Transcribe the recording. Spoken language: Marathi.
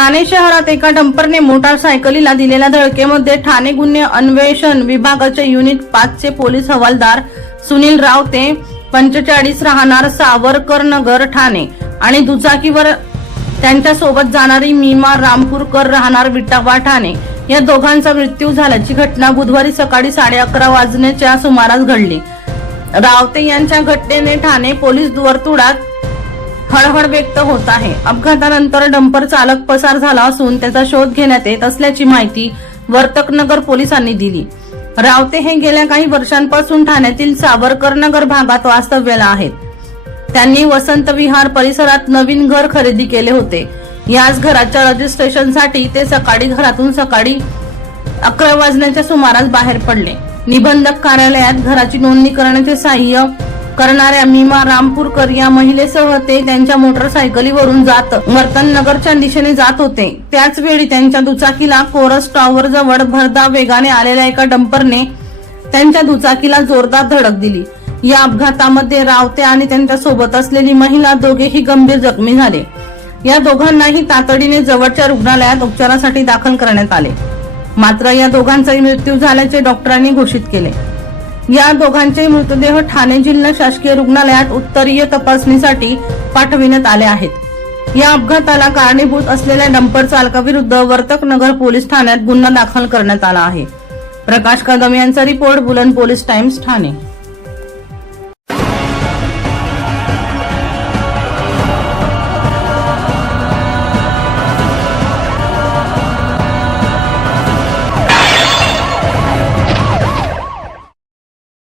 ठाणे शहरात एका डंपरने मोटारसायकलीला दिलेल्या धडकेमध्ये ठाणे गुन्हे अन्वेषण विभागाचे युनिट पाचचे पोलीस हवालदार सुनील रावते पंचेचाळीस राहणार सावरकर नगर ठाणे आणि दुचाकीवर त्यांच्यासोबत जाणारी मीमा रामपूरकर राहणार विटावा ठाणे. या दोघांचा मृत्यू झाल्याची घटना बुधवारी सकाळी साडे अकरा वाजण्याच्या सुमारास घडली. रावते यांच्या घटनेने ठाणे पोलीस वर्तुळात हळहळ व्यक्त होत आहे. अपघातानंतर डंपर चालक पसार झाला असून त्याचा शोध घेण्यात येत असल्याची माहिती वर्तकनगर पोलिसांनी दिली. रावते हे गेल्या काही वर्षांपासून ठाण्यातील सावरकर नगर भागात वास्तव्याला आहेत. त्यांनी वसंत विहार परिसरात नवीन घर खरेदी केले होते. याच घराच्या रजिस्ट्रेशनसाठी ते सकाळी घरातून सकाळी अकरा वाजण्याच्या सुमारास बाहेर पडले. निबंधक कार्यालयात घराची नोंदणी करण्याचे सहाय्य करणाऱ्या मीमा रामपूरकर या महिलेसह ते त्यांच्या मोटरसायकलीवरून जात वर्तन नगरच्या दिशेने जात होते. त्याच वेळी त्यांच्या दुचाकीला कोरस टॉवर जवळ भरधाव वेगाने आलेल्या एका डंपरने त्यांच्या दुचाकीला जोरदार धडक दिली. या अपघातामध्ये रावते आणि त्यांच्यासोबत असलेली महिला दोघेही गंभीर जखमी झाले. या दोघांनाही तातडीने जवळच्या रुग्णालयात उपचारासाठी दाखल करण्यात आले. मात्र या दोघांचाही मृत्यू झाल्याचे डॉक्टरांनी घोषित केले. या दोघांचे मृतदेह ठाणे जिल्हा शासकीय रुग्णालयात उत्तरीय तपासणीसाठी पाठविण्यात आले आहेत. या अपघाताला कारणीभूत असलेल्या डंपर चालकाविरुद्ध वर्तक नगर पोलीस ठाण्यात गुन्हा दाखल करण्यात आला आहे. प्रकाश कदम यांचा रिपोर्ट बुलंद पोलीस टाइम्स ठाणे.